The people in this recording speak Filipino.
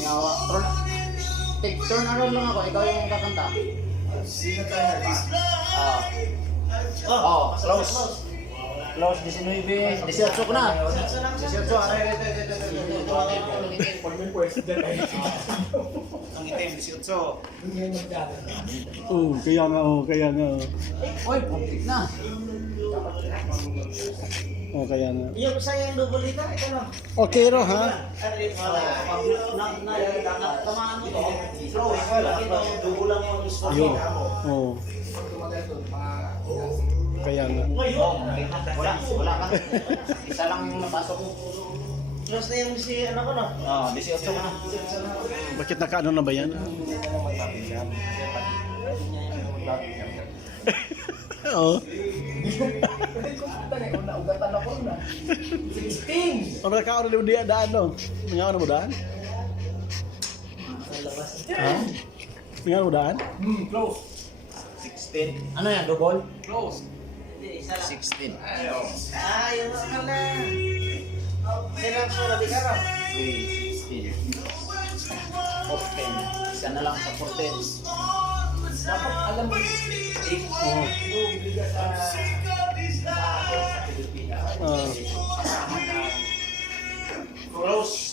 Yawa. Turn. Take turn around lang ako. Ikaw yung kakanta. Ah. Oh, close. Close 19. 18 ko na. 18. Aray, ito, ito, ito, ito. Ang itim, 18. Oo, kaya nga, oh, kaya nga. oh. Uy, public na. Oh, kaya nga. Yung sayang double dito, ito lang. Okay ro, ha? Tamaan mo to. Close. Dugo lang yung gusto Yun. Oo. Kaya nga. Wala, wala ka. Isa lang napasok mo. Close na yung si ano ko no? Oh, 18 ka na. Bakit nakaano na ba yan? Oo. Ano ka ano di daan no? Mga ano mo daan? Ha? Mga ano mo daan? 16. Ano yan, double? Lang. 16. Ah, yung ano na. Silang sura di ka no? 16. 14. Isa na lang sa 14. Dapat alam mo. Oo. Yung bigas sa grosso